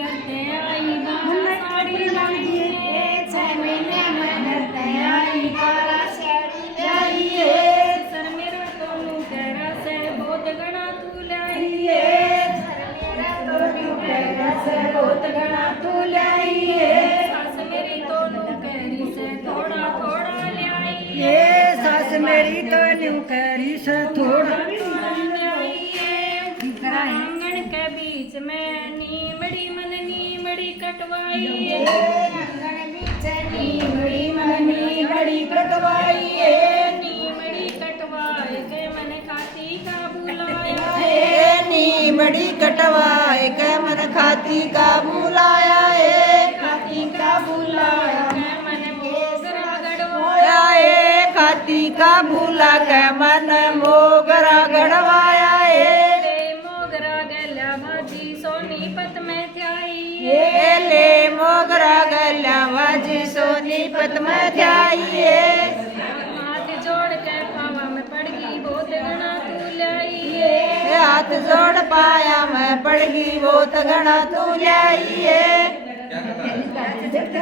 घर ते आई बारा साड़ी लाई है 6 महीने में घर ते आई बारा साड़ी लाई है सर मेरा तोनू तेरा से बहुत गणा तू लाई है सर मेरा तोनू तेरा से बहुत गणा तू लाई है सास मेरी तोनू कहरी से थोड़ा थोड़ा लाई है सास मेरी तो न्यू करी से थोड़ा आंगन के बीच में नीमड़ी मन नीमड़ी कटवाई आंगन बीच नीमड़ी मन नीमड़ी कटवाई नीमड़ी कटवाए के मन खाती का बुलाया है नीमड़ी कटवाए के मन खाती का बुलाया है खाती का बुलाया के मन मोगरा गड़वाया खाती का भूला के मन मोगरा गड़वाया सोनीपत में थ्याई ले मोगरा गल्या बाजी सोनीपत में थ्याई हाथ जोड़ के पावा में पड़ गई बहुत गणा तू लाई हाथ जोड़ पाया मैं पड़ गई बहुत गणा तू लाई